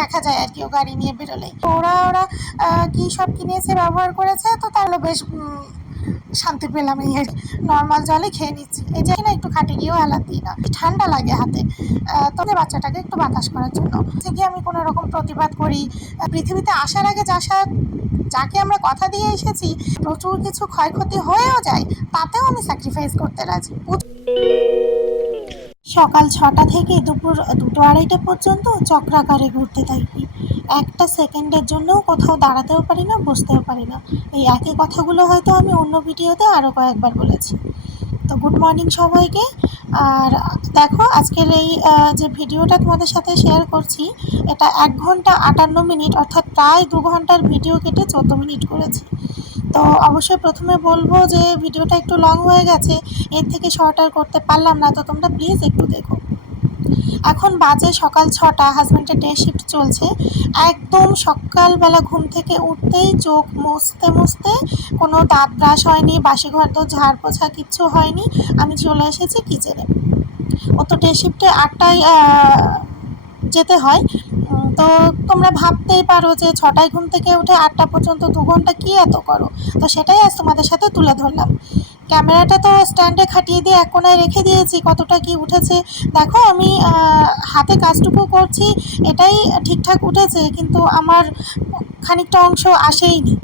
দেখা যায় আর কি ও গাড়ি নিয়ে বেরোলেই। ওরা কী সব কিনেছে ব্যবহার করেছে, তো তাহলে বেশ শান্তি পেলাম। এই নর্মাল জলে খেয়ে নিচ্ছি। এই যে না একটু খাটে গিয়েও হেলাত দিই না, ঠান্ডা লাগে হাতে, তবে বাচ্চাটাকে একটু বাতাস করার জন্য থেকে আমি কোনো রকম প্রতিবাদ করি। পৃথিবীতে আসার আগে যাকে আমরা কথা দিয়ে এসেছি, প্রচুর কিছু ক্ষয়ক্ষতি হয়েও যায়, তাতেও আমি স্যাক্রিফাইস করতে রাজি। সকাল 6টা থেকে দুপুর 2-2:30 পর্যন্ত চক্রাকারে ঘুরতে থাকি। একটা সেকেন্ডের জন্যও কোথাও দাঁড়াতেও পারি না, বসতেও পারি না। এই একই কথাগুলো হয়তো আমি অন্য ভিডিওতে আরও কয়েকবার বলেছি। তো গুড মর্নিং সবাইকে। আর দেখো আজকের এই যে ভিডিওটা তোমাদের সাথে শেয়ার করছি, এটা 1 ঘন্টা 58 মিনিট, অর্থাৎ প্রায় 2 ঘন্টার ভিডিও কেটে 14 মিনিট করেছি। তো অবশ্যই প্রথমে বলবো যে ভিডিওটা একটু লং হয়ে গেছে, এর থেকে শর্ট আর করতে পারলাম না, তো তোমরা প্লিজ একটু দেখো। এখন বাজে সকাল 6টা, হাজব্যান্ডের ডে শিফট চলছে। একদম সকালবেলা ঘুম থেকে উঠতেই চোখ মুছতে কোনো দাঁত ব্রাশ হয়নি, বাসি ঘর তো ঝাড় পোছা কিচ্ছু হয়নি, আমি চলে এসেছি কিচেনে। ও তো ডে শিফটে 8টায় যেতে হয়। তো তোমরা ভাবতেই পারো যে 6টায় ঘুম থেকে উঠে 8টা পর্যন্ত 2 ঘন্টা কী এত করো, তো সেটাই আজ তোমাদের সাথে তুলে ধরলাম। ক্যামেরাটা তো স্ট্যান্ডে খাটিয়ে দিয়ে এক কোনায় রেখে দিয়েছি, কতটা কি উঠেছে দেখো। আমি হাতে কাজটুকু করছি, এটাই ঠিকঠাক উঠেছে, কিন্তু আমার খানিকটা অংশ আসেইনি,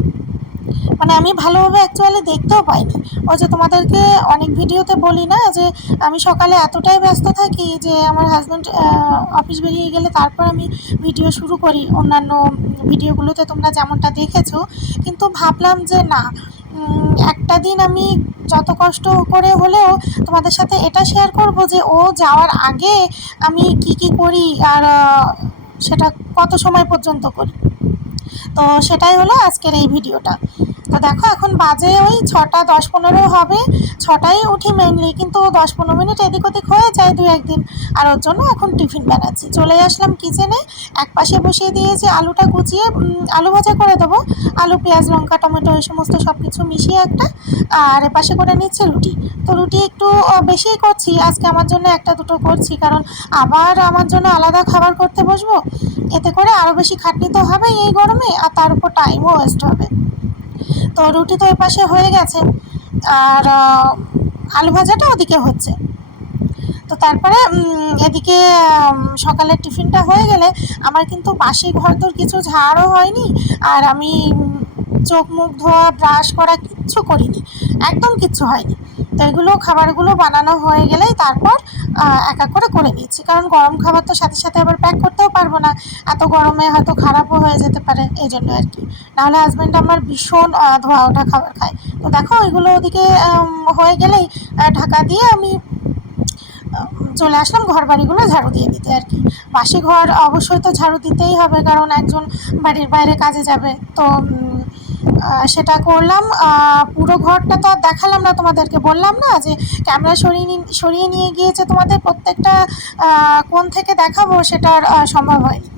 মানে আমি ভালোভাবে অ্যাকচুয়ালি দেখতেও পাইনি। ওই যে তোমাদেরকে অনেক ভিডিওতে বলি না যে আমি সকালে এতটাই ব্যস্ত থাকি যে আমার হাজব্যান্ড অফিস বেরিয়ে গেলে তারপর আমি ভিডিও শুরু করি, অন্যান্য ভিডিওগুলোতে তোমরা যেমনটা দেখেছো। কিন্তু ভাবলাম যে না, একটা দিন আমি যত কষ্ট করে হলেও তোমাদের সাথে এটা শেয়ার করব যে ও যাওয়ার আগে আমি কি করি, আর সেটা কত সময় পর্যন্ত করি। তো সেটাই হলো আজকের এই ভিডিওটা। তো দেখো এখন বাজে ওই 6টা 10-15 হবে। 6টায় উঠি মেনলি, কিন্তু 10-15 মিনিট এদিক ওদিক হয়ে যায় 2-1 দিন। আর ওর জন্য এখন টিফিন বানাচ্ছি। চলে আসলাম কিচেনে, এক পাশে বসিয়ে দিয়েছি আলুটা কুচিয়ে, আলু ভাজা করে দেবো। আলু, পেঁয়াজ, লঙ্কা, টমেটো এই সমস্ত সব কিছু মিশিয়ে একটা। আর এপাশে করে নিচ্ছে রুটি। তো রুটি একটু বেশিই করছি আজকে, আমার জন্য 1-2 করছি, কারণ আবার আমার জন্য আলাদা খাবার করতে বসবো। এতে করে আরও বেশি খাটনি তো হবেই এই গরমে, আর তার উপর টাইমও ওয়েস্ট হবে। তো রুটি তো এপাশে হয়ে গেছে, আর আলু ভাজাটা ওদিকে হচ্ছে। তো তারপরে এদিকে সকালের টিফিনটা হয়ে গেলে আমার কিন্তু বাসি ঘরদোর কিছু ঝাড়ও হয়নি, আর আমি চোখ মুখ ধোয়া, ব্রাশ করা কিচ্ছু করিনি, একদম কিচ্ছু হয়নি। তো এগুলো খাবারগুলো বানানো হয়ে গেলেই তারপর এক এক করে নিচ্ছি, কারণ গরম খাবার তো সাথে সাথে আবার প্যাক করতেও পারবো না, এত গরমে হয়তো খারাপও হয়ে যেতে পারে, এই জন্য আর কি। নাহলে হাজব্যান্ড আমার ভীষণ ধোয়া ওঠা খাবার খায়। তো দেখো ওইগুলো ওদিকে হয়ে গেলেই ঢাকা দিয়ে আমি চলে আসলাম ঘর বাড়িগুলো ঝাড়ু দিয়ে দিতে আর কি। বাসি ঘর অবশ্যই তো ঝাড়ু দিতেই হবে, কারণ একজন বাড়ির বাইরে কাজে যাবে। তো সেটা করলাম। পুরো ঘরটা তো আর দেখালাম না তোমাদেরকে, বললাম না যে ক্যামেরা সরিয়ে নিয়ে গিয়েছে, তোমাদের প্রত্যেকটা কোণ থেকে দেখাবো সেটা সম্ভব হয়নি।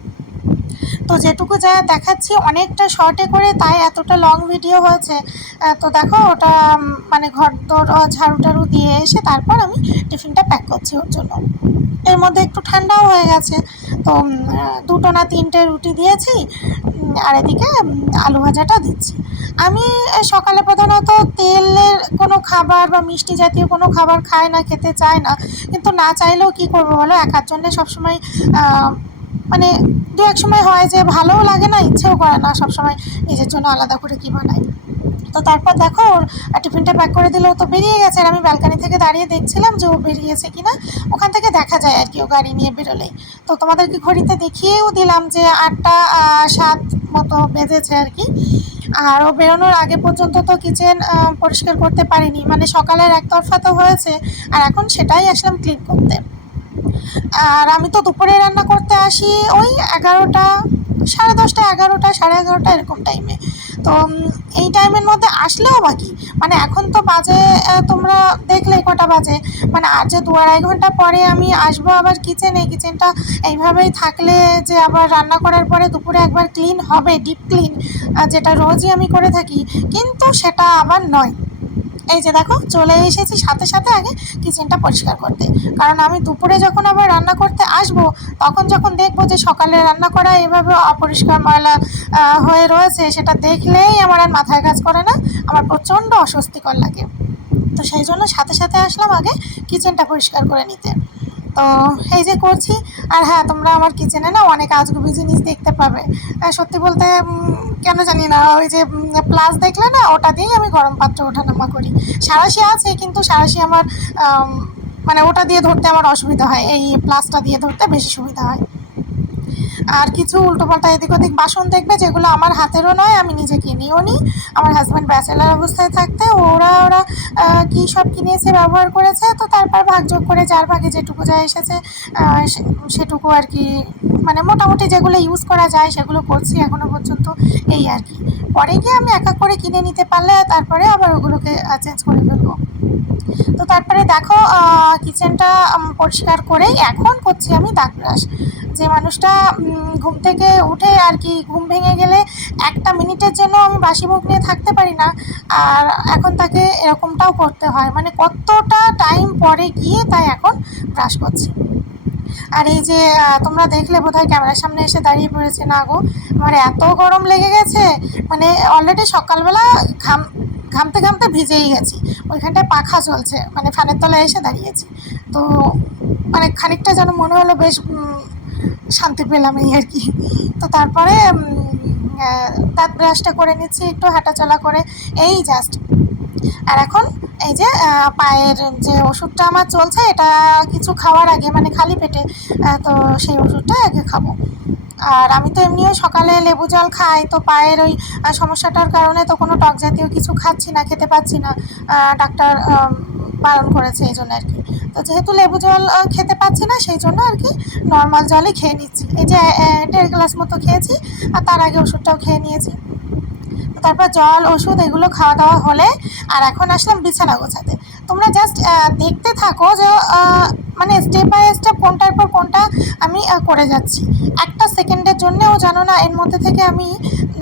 তো যেটুকু যা দেখাচ্ছি অনেকটা শর্টে করে, তাই এতটা লং ভিডিও হয়েছে। তো দেখো ওটা মানে ঘরদোর ঝাড়ু টাড়ু দিয়ে এসে তারপর আমি টিফিনটা প্যাক করছি ওর জন্য। এর মধ্যে একটু ঠান্ডাও হয়ে গেছে। তো 2 না 3টে রুটি দিয়েছি, আর এদিকে আলু ভাজাটা দিচ্ছি। আমি সকালে প্রধানত তেলের কোনো খাবার বা মিষ্টি জাতীয় কোনো খাবার খাই না, খেতে চাই না, কিন্তু না চাইলেও কী করবো বলো, একার জন্যে সবসময় মানে 2-1 সময় হয় যে ভালোও লাগে না, ইচ্ছেও করে না সবসময় নিজের জন্য আলাদা করে কী বানাই। তো তারপর দেখো ওর টিফিনটা প্যাক করে দিল, তো বেরিয়ে গেছে, আর আমি ব্যালকানি থেকে দাঁড়িয়ে দেখছিলাম যে ও বেরিয়েছে কিনা। ওখান থেকে দেখা যায় আর কি ও গাড়ি নিয়ে বেরোলেই। তো তোমাদেরকে ঘড়িতে দেখিয়েও দিলাম যে 8টা 7 মতো বেজেছে আর কি। আর ও বেরোনোর আগে পর্যন্ত তো কিচেন পরিষ্কার করতে পারিনি, মানে সকালের একতরফা তো হয়েছে, আর এখন সেটাই আসলাম ক্লিন করতে। আর আমি তো দুপুরে রান্না করতে আসি ওই 11টা, 10:30, 11টা, 11:30 এরকম টাইমে। তো এই টাইমের মধ্যে আসলেও বাকি, মানে এখন তো বাজে তোমরা দেখলে কটা বাজে, মানে আর যে 2-2.5 ঘন্টা পরে আমি আসবো আবার কিচেনটা এইভাবেই থাকলে যে আবার রান্না করার পরে দুপুরে একবার ক্লিন হবে, ডিপ ক্লিন, যেটা রোজই আমি করে থাকি, কিন্তু সেটা আবার নয়। এই যে দেখো চলে এসেছি সাথে সাথে আগে কিচেনটা পরিষ্কার করতে, কারণ আমি দুপুরে যখন আবার রান্না করতে আসবো তখন যখন দেখবো যে সকালে রান্না করা এভাবে অপরিষ্কার ময়লা হয়ে রয়েছে, সেটা দেখলেই আমার আর মাথায় কাজ করে না, আমার প্রচণ্ড অস্বস্তিকর লাগে। তো সেই জন্য সাথে সাথে আসলাম আগে কিচেনটা পরিষ্কার করে নিতে। তো এই যে করছি। আর হ্যাঁ, তোমরা আমার কিচেনে না অনেক আজগুবি জিনিস দেখতে পাবে। সত্যি বলতে কেন জানি না ওই যে প্লাস দেখলে না, ওটা দিয়েই আমি গরম পাত্র ওঠানামা করি। সাঁড়াশি আছে কিন্তু সাঁড়াশি আমার মানে ওটা দিয়ে ধরতে আমার অসুবিধা হয়, এই প্লাসটা দিয়ে ধরতে বেশি সুবিধা হয়। আর কিছু উল্টোপাল্টা এদিক ওদিক বাসন দেখবে যেগুলো আমার হাতেরও নয়, আমি নিজে কিনিও নি। আমার হাজব্যান্ড ব্যাচেলার অবস্থায় থাকতে ওরা কী সব কিনেছে, ব্যবহার করেছে, তো তারপর ভাগযোগ করে যার ভাগে যেটুকু যা এসেছে সেটুকু আর কি, মানে মোটামুটি যেগুলো ইউজ করা যায় সেগুলো করছি এখনও পর্যন্ত, এই আর কি। পরে গিয়ে আমি এক এক করে কিনে নিতে পারলে তারপরে আবার ওগুলোকে চেঞ্জ করে ফেলবো। তো তারপরে দেখো কিচেনটা পরিষ্কার করেই এখন করছি আমি দাঁত ব্রাশ। যে মানুষটা ঘুম থেকে উঠে আর কি, ঘুম ভেঙে গেলে একটা মিনিটের জন্য আমি বাসি মুখ নিয়ে থাকতে পারি না, আর এখন তাকে এরকমটাও করতে হয়, মানে কতটা টাইম পরে গিয়ে তাই এখন ব্রাশ করছি। আর এই যে তোমরা দেখলে বোধহয় ক্যামেরার সামনে এসে দাঁড়িয়ে পড়েছে, না গো আমার এত গরম লেগে গেছে, মানে অলরেডি সকালবেলা ঘামতে ঘামতে ভিজেই গেছি। ওইখানটায় পাখা চলছে, মানে ফ্যানের তলায় এসে দাঁড়িয়েছি। তো মানে খানিকটা যেন মনে হলো বেশ শান্তি পেলাম এই আর কি। তো তারপরে দাঁত ব্রাশটা করে নিচ্ছি একটু হাঁটাচলা করে, এই জাস্ট। আর এখন এই যে পায়ের যে ওষুধটা আমার চলছে, এটা কিছু খাওয়ার আগে মানে খালি পেটে, তো সেই ওষুধটা আগে খাবো। আর আমি তো এমনিও সকালে লেবু জল খাই, তো পায়ের ওই সমস্যাটার কারণে তো কোনো টক জাতীয় কিছু খাচ্ছি না, খেতে পাচ্ছি না, ডাক্তার বারণ করেছে এই জন্য আর কি। তো যেহেতু লেবু জল খেতে পাচ্ছি না, সেই জন্য আর কি নর্মাল জলই খেয়ে নিচ্ছি। এই যে 1.5 গ্লাস মতো খেয়েছি, আর তার আগে ওষুধটাও খেয়ে নিয়েছি। তারপর জল ওষুধ এগুলো খাওয়া দাওয়া হলে আর এখন আসলাম বিছানা গোছাতে। তোমরা জাস্ট দেখতে থাকো যে মানে স্টেপ বাই স্টেপ কোনটার পর কোনটা আমি করে যাচ্ছি। একটা সেকেন্ডের জন্যেও জানো না এর মধ্যে থেকে আমি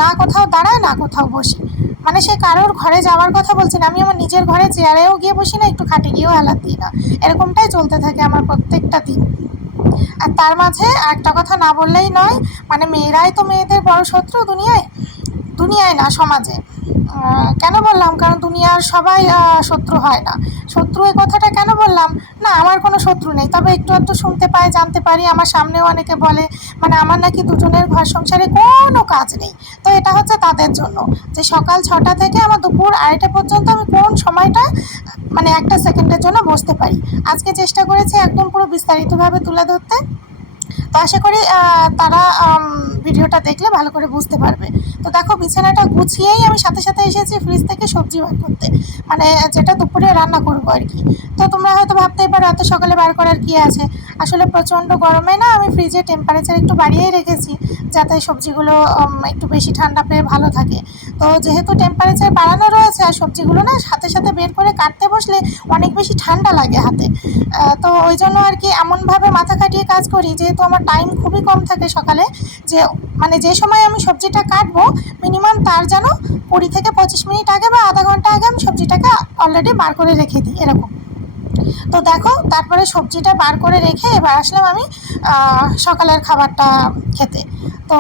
না কোথাও দাঁড়াই না কোথাও বসি, মানে সে কারোর ঘরে যাওয়ার কথা বলছি না, আমি আমার নিজের ঘরে চেয়ারেও গিয়ে বসি না, একটু খাটে গিয়েও হেলাত দিই না, এরকমটাই চলতে থাকে আমার প্রত্যেকটা দিন। আর তার মাঝে একটা কথা না বললেই নয়, মানে মেয়েরাই তো মেয়েদের বড় শত্রু দুনিয়ায়, দুনিয়ায় না সমাজে। কেন বললাম, কারণ দুনিয়ার সবাই শত্রু হয় না। শত্রু এই কথাটা কেন বললাম, না আমার কোনো শত্রু নেই, তবে একটু একটু শুনতে পাই, জানতে পারি, আমার সামনেও অনেকে বলে মানে আমার নাকি দুজনের ঘর সংসারে কোনো কাজ নেই। তো এটা হচ্ছে তাদের জন্য, যে সকাল 6টা থেকে আমার দুপুর 2:30টা পর্যন্ত আমি কোন সময়টা মানে একটা সেকেন্ডের জন্য বসতে পারি। আজকে চেষ্টা করেছি একদম পুরো বিস্তারিতভাবে তুলে ধরতে, তো আশা করি তারা ভিডিওটা দেখলে ভালো করে বুঝতে পারবে। তো দেখো বিছানাটা গুছিয়েই আমি সাথে সাথে এসেছি ফ্রিজ থেকে সবজি বার করতে, মানে যেটা দুপুরে রান্না করবো আর কি। তো তোমরা হয়তো ভাবতেই পারো এত সকালে বার করার কী আছে, আসলে প্রচণ্ড গরমে না আমি ফ্রিজে টেম্পারেচার একটু বাড়িয়েই রেখেছি, যাতে সবজিগুলো একটু বেশি ঠান্ডা পেয়ে ভালো থাকে। তো যেহেতু টেম্পারেচার বাড়ানো রয়েছে, আর সবজিগুলো না সাথে সাথে বের করে কাটতে বসলে অনেক বেশি ঠান্ডা লাগে হাতে, তো ওই জন্য আর কি এমনভাবে মাথা খাটিয়ে কাজ করি, যেহেতু আমার টাইম খুবই কম থাকে সকালে, যে মানে যে সময় আমি সবজিটা কাটবো মিনিমাম তার যেন 20 থেকে 25 মিনিট আগে বা আধা ঘন্টা আগে আমি সবজিটাকে অলরেডি বার করে রেখে দিই এরকম। তো দেখো তারপরে সবজিটা বার করে রেখে এবার আসলাম আমি সকালের খাবারটা খেতে। তো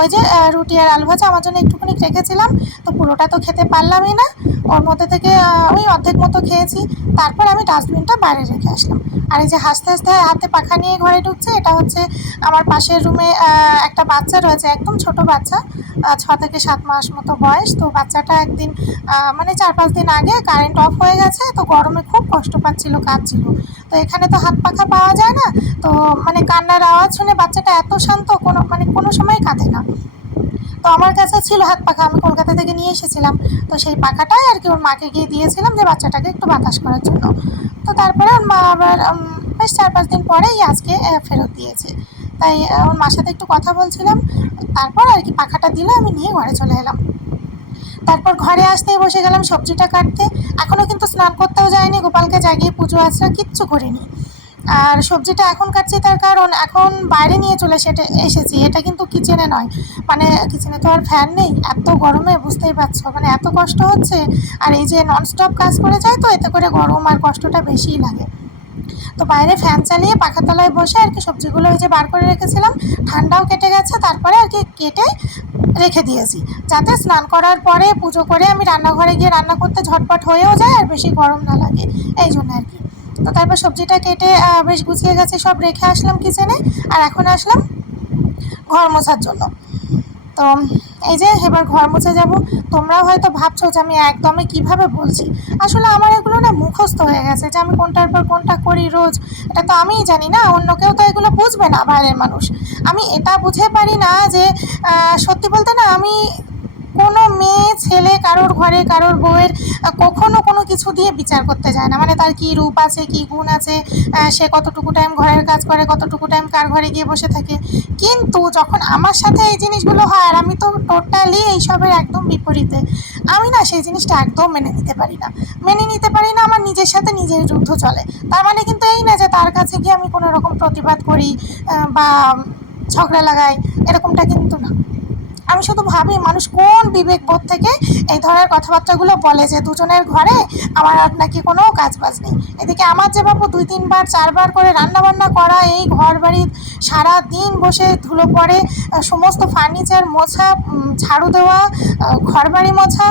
ওই যে রুটি আর আলু ভাজা আমার জন্য একটুখানি রেখেছিলাম, তো পুরোটা তো খেতে পারলামই না, ওর মধ্যে থেকে ওই অর্ধেক মতো খেয়েছি। তারপর আমি ডাস্টবিনটা বাইরে রেখে আসলাম। আর এই যে হাসতে হাসতে হাতে পাখা নিয়ে ঘরে ঢুকছে, এটা হচ্ছে আমার পাশের রুমে একটা বাচ্চা রয়েছে, একদম ছোট বাচ্চা, 6 থেকে 7 মাস মতো বয়স। তো বাচ্চাটা একদিন মানে 4-5 দিন আগে কারেন্ট অফ হয়ে গেছে, তো গরমে খুব কষ্ট পাচ্ছিল, কাঁদছিল। তো এখানে তো হাত পাখা পাওয়া যায় না, তো মানে কান্নার আওয়াজ শুনে বাচ্চাটা এত শান্ত, কোনো সময় কাঁদে না। তো আমার কাছে ছিল হাত পাখা, আমি কলকাতা থেকে নিয়ে এসেছিলাম, তো সেই পাখাটাই আর কি ওর মাকে গিয়ে দিয়েছিলাম যে বাচ্চাটাকে একটু বাতাস করার জন্য। তো তারপরে ওর মা আবার বেশ 4-5 দিন পরেই আজকে ফেরত দিয়েছে। তাই ওর মার সাথে একটু কথা বলছিলাম, তারপর আর কি পাখাটা দিলে আমি নিয়ে ঘরে চলে এলাম। তারপর ঘরে আসতেই বসে গেলাম সবজিটা কাটতে। এখনও কিন্তু স্নান করতেও যাইনি, গোপালকে জাগিয়ে পুজো আচরা কিচ্ছু করিনি। আর সবজিটা এখন কাটছি তার কারণ এখন বাইরে নিয়ে চলে এসেছি, এটা কিন্তু কিচেনে নয়। মানে কিচেনে তো আর ফ্যান নেই, এত গরমে বুঝতেই পারছো, মানে এত কষ্ট হচ্ছে। আর এই যে ননস্টপ কাজ করে যায় তো এতে করে গরম আর কষ্টটা বেশিই লাগে। তো বাইরে ফ্যান চালিয়ে পাখার তলায় বসে আর কি সবজিগুলো ওই যে বার করে রেখেছিলাম, ঠান্ডাও কেটে গেছে, তারপরে আর কি কেটে রেখে দিয়েছি যাতে স্নান করার পরে পুজো করে আমি রান্নাঘরে গিয়ে রান্না করতে ঝটপট হয়েও যায় আর বেশি গরম না লাগে, এই জন্য আর কি। তো তারপর সবজিটা কেটে বেশ গুছিয়ে গেছে, সব রেখে আসলাম কিচেনে। আর এখন আসলাম ঘর মোছার জন্য। তো এই যে এবার ঘর মুছে যাব। তোমরাও হয়তো ভাবছো যে আমি একদমই কিভাবে বলছি, আসলে আমার এগুলো না মুখস্থ হয়ে গেছে যে আমি কোনটার পর কোনটা করি রোজ। এটা তো আমিই জানি না, অন্য কেউ তো এগুলো বুঝবে না, বাইরের মানুষ। আমি এটা বুঝে পারি না যে সত্যি বলতে না আমি কোনো মেয়ে ছেলে কারোর ঘরে কারোর বউয়ের কখনো কোনো কিছু দিয়ে বিচার করতে যায় না, মানে তার কী রূপ আছে কী গুণ আছে, সে কতটুকু টাইম ঘরের কাজ করে কতটুকু টাইম কার ঘরে গিয়ে বসে থাকে। কিন্তু যখন আমার সাথে এই জিনিসগুলো হয় আর আমি তো টোটালি এইসবের একদম বিপরীতে, আমি না সেই জিনিসটা একদম মেনে নিতে পারি না। মেনে নিতে পারি না, আমার নিজের সাথে নিজের যুদ্ধ চলে। তার মানে কিন্তু এই না যে তার কাছে গিয়ে আমি কোনো রকম প্রতিবাদ করি বা ঝগড়া লাগাই, এরকমটা কিন্তু না। আমি শুধু ভাবি মানুষ কোন বিবেকবোধ থেকে এই ধরনের কথাবার্তাগুলো বলে যে দুজনের ঘরে আমার আর নাকি কোনো কাজ বাজ নেই। এদিকে আমার যে বাবু 2-3 বার 4 বার করে রান্নাবান্না করা, এই ঘর বাড়ি সারা দিন বসে ধুলো পড়ে, সমস্ত ফার্নিচার মোছা, ঝাড়ু দেওয়া, ঘর বাড়ি মোছা,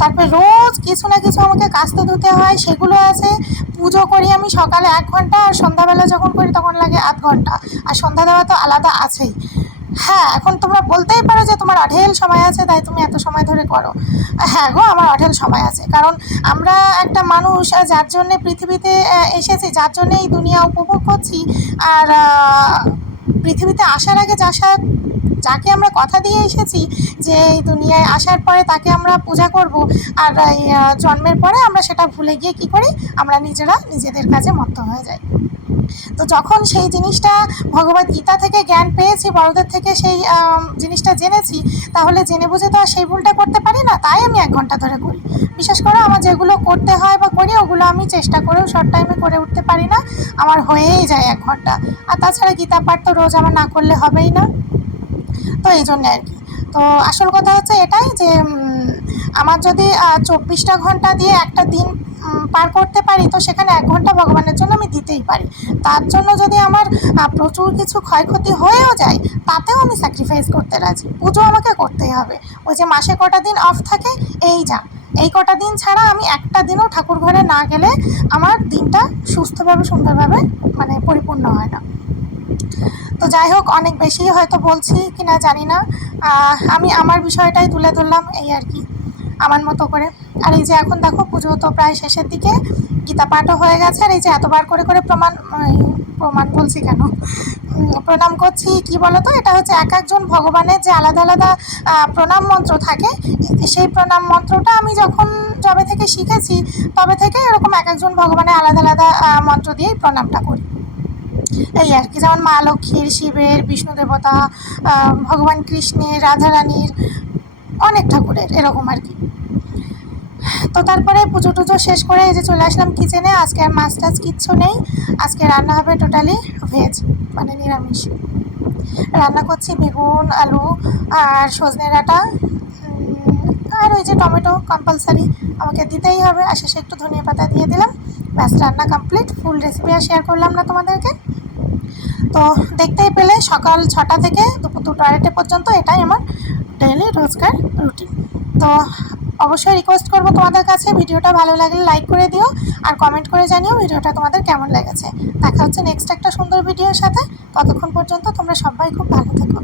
তারপরে রোজ কিছু না কিছু আমাকে কাচতে ধুতে হয়, সেগুলো আছে। পুজো করি আমি সকালে 1 ঘন্টা, আর সন্ধ্যাবেলা যখন করি তখন লাগে আধ ঘন্টা, আর সন্ধ্যা দেওয়া তো আলাদা আছেই। হ্যাঁ, এখন তোমরা বলতেই পারো যে তোমার অঢেল সময় আছে তাই তুমি এত সময় ধরে করো। হ্যাঁ গো, আমার অঢেল সময় আছে, কারণ আমরা একটা মানুষ যার জন্যে পৃথিবীতে এসেছি, যার জন্যে এই দুনিয়া উপভোগ করছি। আর পৃথিবীতে আসার আগে যাকে আমরা কথা দিয়ে এসেছি যে এই দুনিয়ায় আসার পরে তাকে আমরা পূজা করব, আর এই জন্মের পরে আমরা সেটা ভুলে গিয়ে কী করি, আমরা নিজেরা নিজেদের কাজে মত্ত হয়ে যাই। তো যখন সেই জিনিসটা ভগবদ্গীতা থেকে জ্ঞান পেয়েছি, বড়দের থেকে সেই জিনিসটা জেনেছি, তাহলে জেনে বুঝে তো আর সেই ভুলটা করতে পারি না, তাই আমি 1 ঘন্টা ধরে করি। বিশেষ করে আমার যেগুলো করতে হয় বা করি ওগুলো আমি চেষ্টা করেও শর্ট টাইমে করে উঠতে পারি না, আমার হয়েই যায় 1 ঘন্টা। আর তাছাড়া গীতা পাঠ তো রোজ আমার না করলে হবেই না, তো এই জন্যে আর কি। তো আসল কথা হচ্ছে এটাই যে আমার যদি 24টা ঘন্টা দিয়ে একটা দিন পার করতে পারি, তো সেখানে 1 ঘন্টা ভগবানের জন্য আমি দিতেই পারি। তার জন্য যদি আমার প্রচুর কিছু ক্ষয়ক্ষতি হয়েও যায়, তাতেও আমি স্যাক্রিফাইস করতে রাজি। পুজো আমাকে করতেই হবে। ওই যে মাসে কটা দিন অফ থাকে, এই কটা দিন ছাড়া আমি একটা দিনও ঠাকুর ঘরে না গেলে আমার দিনটা সুস্থভাবে সুন্দরভাবে মানে পরিপূর্ণ হয় না। তো যাই হোক, অনেক বেশি হয়তো বলছি কি না জানি না, আমি আমার বিষয়টাই তুলে ধরলাম এই আর কি, আমার মতো করে। আর এই যে এখন দেখো পুজো তো প্রায় শেষের দিকে, গীতা পাঠও হয়ে গেছে, আর এই যে এতবার করে করে প্রমাণ বলছি কেন, প্রণাম করছি। কি বলো তো, এটা হচ্ছে এক একজন ভগবানের যে আলাদা আলাদা প্রণাম মন্ত্র থাকে, সেই প্রণাম মন্ত্রটা আমি যবে থেকে শিখেছি তবে থেকে এরকম এক একজন ভগবানের আলাদা আলাদা মন্ত্র দিয়েই প্রণামটা করি, এই আর কি। যেমন মা লক্ষ্মীর, শিবের, বিষ্ণু দেবতা, ভগবান কৃষ্ণের, রাধারানীর, অনেক ঠাকুরের, এরকম আর কি। তো তারপরে পুজো টুজো শেষ করে এই যে চলে আসলাম কিচেনে। আজকে আর মাছ টাছ কিচ্ছু নেই, আজকে রান্না হবে টোটালি ভেজ, মানে নিরামিষ। রান্না করছি বেগুন, আলু আর সজনে ডাঁটা, আর ওই যে টমেটো কম্পালসারি আমাকে দিতেই হবে, আর শেষে একটু ধনিয়া পাতা দিয়ে দিলাম, ব্যাস রান্না কমপ্লিট। ফুল রেসিপি আর শেয়ার করলাম না তোমাদেরকে। তো দেখতেই পেলে সকাল 6টা থেকে দুপুর 2টা-2:30 পর্যন্ত এটাই আমার ডেইলি রোজকার রুটিন। তো অবশ্যই রিকোয়েস্ট করবো তোমাদের কাছে, ভিডিওটা ভালো লাগলে লাইক করে দিও, আর কমেন্ট করে জানিও ভিডিওটা তোমাদের কেমন লেগেছে। দেখা হচ্ছে নেক্সট একটা সুন্দর ভিডিওর সাথে। ততক্ষণ পর্যন্ত তোমরা সবাই খুব ভালো থেকো।